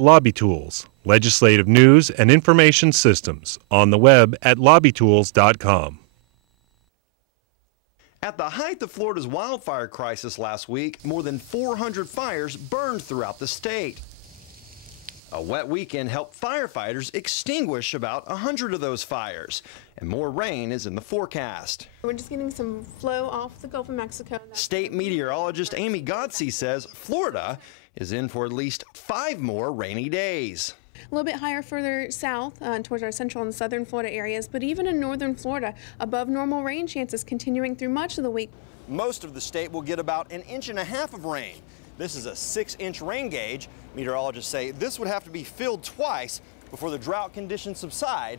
Lobby Tools, legislative news and information systems, on the web at lobbytools.com. At the height of Florida's wildfire crisis last week, more than 400 fires burned throughout the state. A wet weekend helped firefighters extinguish about 100 of those fires, and more rain is in the forecast. We're just getting some flow off the Gulf of Mexico. State meteorologist Amy Godsey says Florida is in for at least 5 more rainy days. A little bit higher further south towards our central and southern Florida areas, but even in northern Florida, above normal rain chances continuing through much of the week. Most of the state will get about 1.5 inches of rain. This is a 6-inch rain gauge. Meteorologists say this would have to be filled twice before the drought conditions subside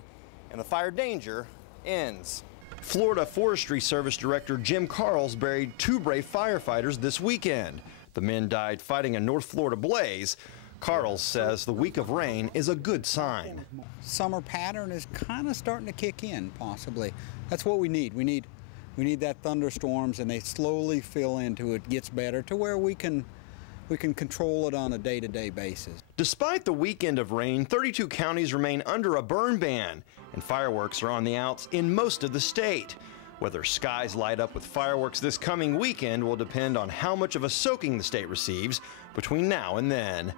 and the fire danger ends. Florida Forestry Service Director Jim Carls buried 2 brave firefighters this weekend. The men died fighting a North Florida blaze. Carls says the week of rain is a good sign. Summer pattern is kind of starting to kick in, possibly. That's what we need. We need that thunderstorms, and they slowly fill into it, gets better to where we can control it on a day-to-day basis. Despite the weekend of rain, 32 counties remain under a burn ban, and fireworks are on the outs in most of the state. Whether skies light up with fireworks this coming weekend will depend on how much of a soaking the state receives between now and then.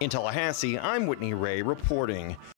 In Tallahassee, I'm Whitney Ray reporting.